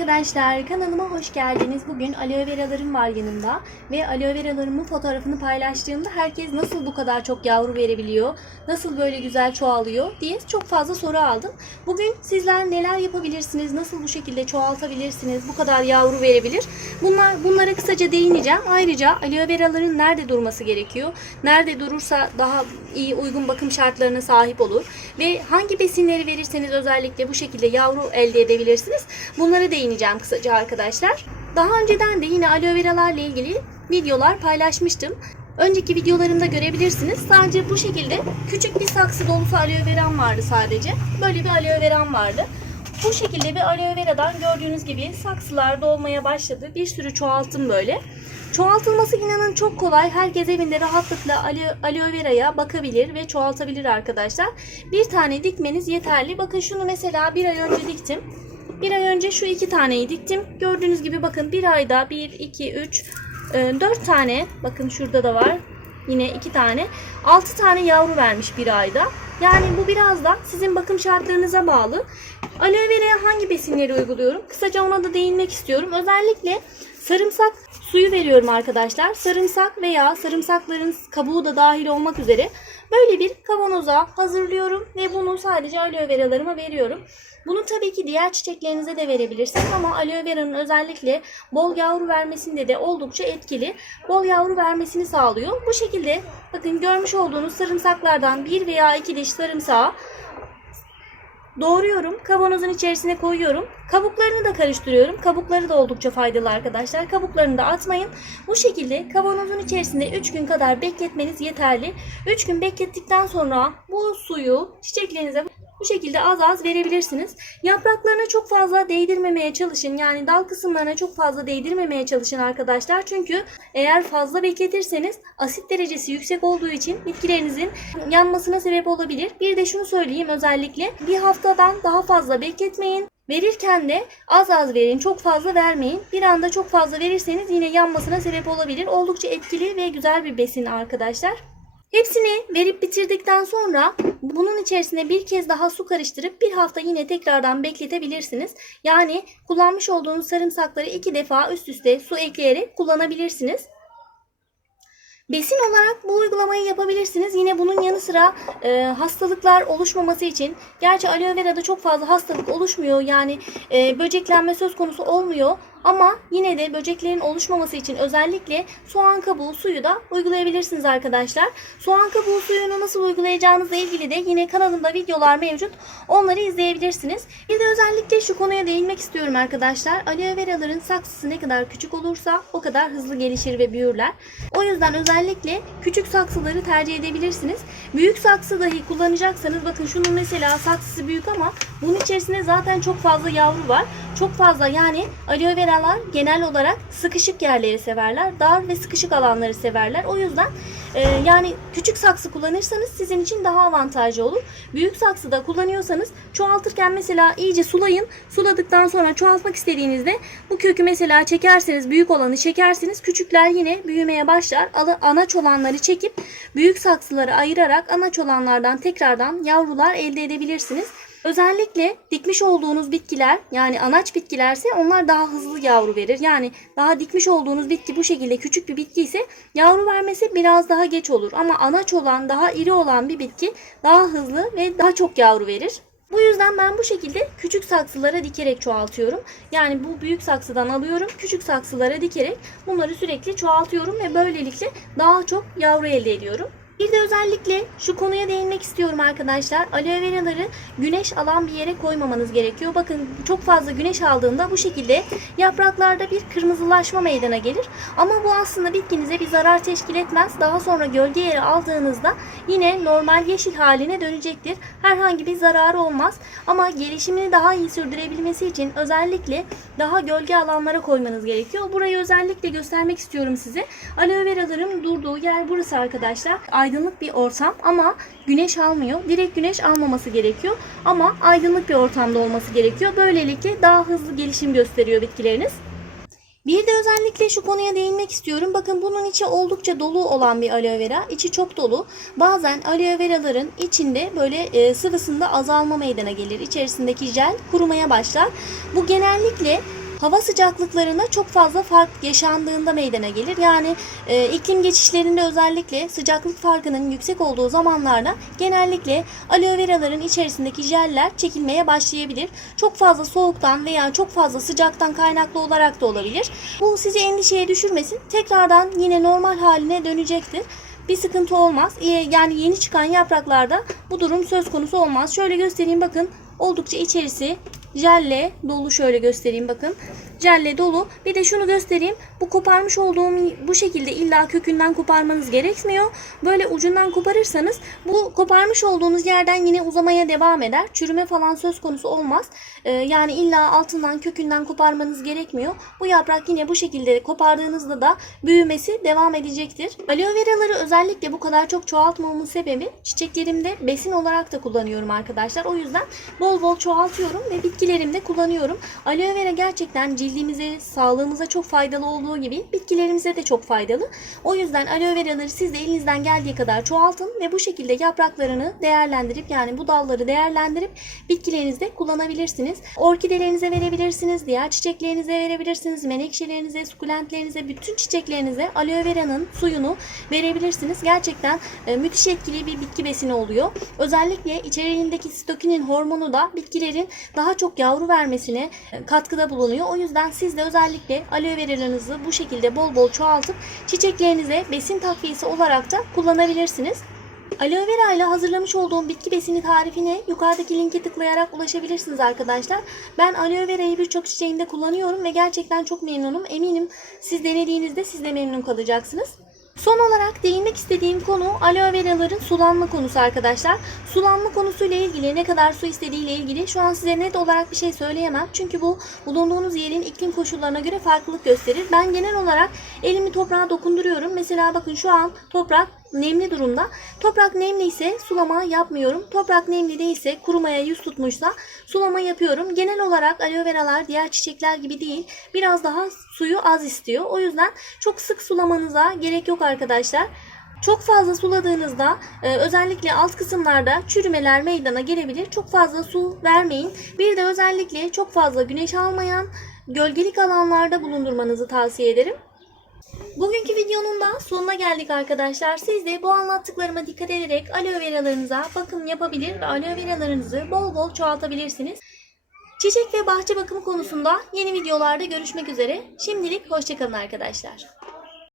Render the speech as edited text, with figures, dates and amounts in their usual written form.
arkadaşlar, kanalıma hoş geldiniz. Bugün aloe veralarım var yanımda ve aloe veralarımın fotoğrafını paylaştığımda herkes nasıl bu kadar çok yavru verebiliyor, nasıl böyle güzel çoğalıyor diye çok fazla soru aldım. Bugün sizler neler yapabilirsiniz, nasıl bu şekilde çoğaltabilirsiniz, bu kadar yavru verebilir, bunlara kısaca değineceğim. Ayrıca aloe veraların nerede durması gerekiyor, nerede durursa daha iyi uygun bakım şartlarına sahip olur ve hangi besinleri verirseniz özellikle bu şekilde yavru elde edebilirsiniz. Bunlara değineceğim kısaca arkadaşlar. Daha önceden de yine aloe veralarla ilgili videolar paylaşmıştım. Önceki videolarımda görebilirsiniz. Sadece bu şekilde küçük bir saksı dolusu aloe veram vardı sadece. Böyle bir aloe veram vardı. Bu şekilde bir aloe veradan gördüğünüz gibi saksılar dolmaya başladı. Bir sürü çoğalttım böyle. Çoğaltılması inanın çok kolay. Herkes evinde rahatlıkla aloe veraya bakabilir ve çoğaltabilir arkadaşlar. Bir tane dikmeniz yeterli. Bakın şunu mesela bir ay önce diktim. Bir ay önce şu iki taneyi diktim. Gördüğünüz gibi bakın bir ayda 1, 2, 3, 4 tane. Bakın şurada da var. Yine 2 tane. 6 tane yavru vermiş bir ayda. Yani bu biraz da sizin bakım şartlarınıza bağlı. Aloe veraya hangi besinleri uyguluyorum? Kısaca ona da değinmek istiyorum. Özellikle sarımsak suyu veriyorum arkadaşlar. Sarımsak veya sarımsakların kabuğu da dahil olmak üzere böyle bir kavanoza hazırlıyorum ve bunu sadece aloe veralarıma veriyorum. Bunu tabii ki diğer çiçeklerinize de verebilirsiniz ama aloe vera'nın özellikle bol yavru vermesinde de oldukça etkili. Bol yavru vermesini sağlıyor. Bu şekilde bakın görmüş olduğunuz sarımsaklardan 1 veya 2 diş sarımsağı doğruyorum. Kavanozun içerisine koyuyorum. Kabuklarını da karıştırıyorum. Kabukları da oldukça faydalı arkadaşlar. Kabuklarını da atmayın. Bu şekilde kavanozun içerisinde 3 gün kadar bekletmeniz yeterli. 3 gün beklettikten sonra bu suyu çiçeklerinize bu şekilde az az verebilirsiniz. Yapraklarına çok fazla değdirmemeye çalışın. Yani dal kısımlarına çok fazla değdirmemeye çalışın arkadaşlar. Çünkü eğer fazla bekletirseniz asit derecesi yüksek olduğu için bitkilerinizin yanmasına sebep olabilir. Bir de şunu söyleyeyim, özellikle bir haftadan daha fazla bekletmeyin. Verirken de az az verin, çok fazla vermeyin. Bir anda çok fazla verirseniz yine yanmasına sebep olabilir. Oldukça etkili ve güzel bir besin arkadaşlar. Hepsini verip bitirdikten sonra bunun içerisine bir kez daha su karıştırıp bir hafta yine tekrardan bekletebilirsiniz. Yani kullanmış olduğunuz sarımsakları 2 defa üst üste su ekleyerek kullanabilirsiniz. Besin olarak bu uygulamayı yapabilirsiniz. Yine bunun yanı sıra hastalıklar oluşmaması için, gerçi aloe vera'da çok fazla hastalık oluşmuyor. Yani böceklenme söz konusu olmuyor. Ama yine de böceklerin oluşmaması için özellikle soğan kabuğu suyu da uygulayabilirsiniz arkadaşlar. Soğan kabuğu suyunu nasıl uygulayacağınızla ilgili de yine kanalımda videolar mevcut. Onları izleyebilirsiniz. Bir de özellikle şu konuya değinmek istiyorum arkadaşlar. Aloe veraların saksısı ne kadar küçük olursa o kadar hızlı gelişir ve büyürler. O yüzden özellikle küçük saksıları tercih edebilirsiniz. Büyük saksı dahi kullanacaksanız, bakın şunun mesela saksısı büyük ama bunun içerisinde zaten çok fazla yavru var. Çok fazla, yani aloe veralar genel olarak sıkışık yerleri severler. Dar ve sıkışık alanları severler. O yüzden yani küçük saksı kullanırsanız sizin için daha avantajlı olur. Büyük saksıda kullanıyorsanız çoğaltırken mesela iyice sulayın. Suladıktan sonra çoğaltmak istediğinizde bu kökü mesela çekerseniz, büyük olanı çekersiniz. Küçükler yine büyümeye başlar. Anaç olanları çekip büyük saksıları ayırarak anaç olanlardan tekrardan yavrular elde edebilirsiniz. Özellikle dikmiş olduğunuz bitkiler, yani anaç bitkilerse onlar daha hızlı yavru verir. Yani daha dikmiş olduğunuz bitki bu şekilde küçük bir bitki ise yavru vermesi biraz daha geç olur. Ama anaç olan, daha iri olan bir bitki daha hızlı ve daha çok yavru verir. Bu yüzden ben bu şekilde küçük saksılara dikerek çoğaltıyorum. Yani bu büyük saksıdan alıyorum, küçük saksılara dikerek bunları sürekli çoğaltıyorum ve böylelikle daha çok yavru elde ediyorum. Bir de özellikle şu konuya değinmek istiyorum arkadaşlar. Aloe veraları güneş alan bir yere koymamanız gerekiyor. Bakın çok fazla güneş aldığında bu şekilde yapraklarda bir kırmızılaşma meydana gelir. Ama bu aslında bitkinize bir zarar teşkil etmez. Daha sonra gölge yeri aldığınızda yine normal yeşil haline dönecektir. Herhangi bir zararı olmaz. Ama gelişimini daha iyi sürdürebilmesi için özellikle daha gölge alanlara koymanız gerekiyor. Burayı özellikle göstermek istiyorum size. Aloe veraların durduğu yer burası arkadaşlar. Aydınlık bir ortam ama güneş almıyor. Direkt güneş almaması gerekiyor ama aydınlık bir ortamda olması gerekiyor. Böylelikle daha hızlı gelişim gösteriyor bitkileriniz. Bir de özellikle şu konuya değinmek istiyorum. Bakın bunun içi oldukça dolu olan bir aloe vera. İçi çok dolu. Bazen aloe veraların içinde böyle sıvısında azalma meydana gelir. İçerisindeki jel kurumaya başlar. Bu genellikle hava sıcaklıklarında çok fazla fark yaşandığında meydana gelir. Yani iklim geçişlerinde özellikle sıcaklık farkının yüksek olduğu zamanlarda genellikle aloe veraların içerisindeki jeller çekilmeye başlayabilir. Çok fazla soğuktan veya çok fazla sıcaktan kaynaklı olarak da olabilir. Bu sizi endişeye düşürmesin. Tekrardan yine normal haline dönecektir. Bir sıkıntı olmaz. Yani yeni çıkan yapraklarda bu durum söz konusu olmaz. Şöyle göstereyim, bakın. Oldukça içerisi jelle dolu, şöyle göstereyim, bakın. Jelle dolu. Bir de şunu göstereyim. Bu koparmış olduğum bu şekilde illa kökünden koparmanız gerekmiyor. Böyle ucundan koparırsanız bu koparmış olduğunuz yerden yine uzamaya devam eder. Çürüme falan söz konusu olmaz. Yani illa altından kökünden koparmanız gerekmiyor. Bu yaprak yine bu şekilde kopardığınızda da büyümesi devam edecektir. Aloe veraları özellikle bu kadar çok çoğaltmamın sebebi, çiçeklerimde besin olarak da kullanıyorum arkadaşlar. O yüzden bol bol çoğaltıyorum ve bitkilerimde kullanıyorum. Aloe vera gerçekten cildimize, sağlığımıza çok faydalı olduğu gibi bitkilerimize de çok faydalı. O yüzden aloe veraları siz de elinizden geldiği kadar çoğaltın ve bu şekilde yapraklarını değerlendirip, yani bu dalları değerlendirip bitkilerinizde kullanabilirsiniz. Orkidelerinize verebilirsiniz, diğer çiçeklerinize verebilirsiniz, menekşelerinize, sukulentlerinize, bütün çiçeklerinize aloe vera'nın suyunu verebilirsiniz. Gerçekten müthiş etkili bir bitki besini oluyor. Özellikle içeriğindeki sitokinin hormonu da bitkilerin daha çok yavru vermesine katkıda bulunuyor. O yüzden siz de özellikle aloe veralarınızı bu şekilde bol bol çoğaltıp çiçeklerinize besin takviyesi olarak da kullanabilirsiniz. Aloe vera ile hazırlamış olduğum bitki besini tarifine yukarıdaki linke tıklayarak ulaşabilirsiniz arkadaşlar. Ben aloe verayı birçok çiçeğimde kullanıyorum ve gerçekten çok memnunum. Eminim siz denediğinizde siz de memnun kalacaksınız. Son olarak değinmek istediğim konu aloe veraların sulanma konusu arkadaşlar. Sulanma konusuyla ilgili, ne kadar su istediğiyle ilgili şu an size net olarak bir şey söyleyemem. Çünkü bu bulunduğunuz yerin iklim koşullarına göre farklılık gösterir. Ben genel olarak elimi toprağa dokunduruyorum. Mesela bakın şu an toprak nemli durumda. Toprak nemli ise sulama yapmıyorum. Toprak nemli değilse, kurumaya yüz tutmuşsa sulama yapıyorum. Genel olarak aloe veralar diğer çiçekler gibi değil. Biraz daha suyu az istiyor. O yüzden çok sık sulamanıza gerek yok arkadaşlar. Çok fazla suladığınızda özellikle alt kısımlarda çürümeler meydana gelebilir. Çok fazla su vermeyin. Bir de özellikle çok fazla güneş almayan gölgelik alanlarda bulundurmanızı tavsiye ederim. Bugünkü videonun da sonuna geldik arkadaşlar. Siz de bu anlattıklarıma dikkat ederek aloe veralarınıza bakım yapabilir ve aloe veralarınızı bol bol çoğaltabilirsiniz. Çiçek ve bahçe bakımı konusunda yeni videolarda görüşmek üzere. Şimdilik hoşça kalın arkadaşlar.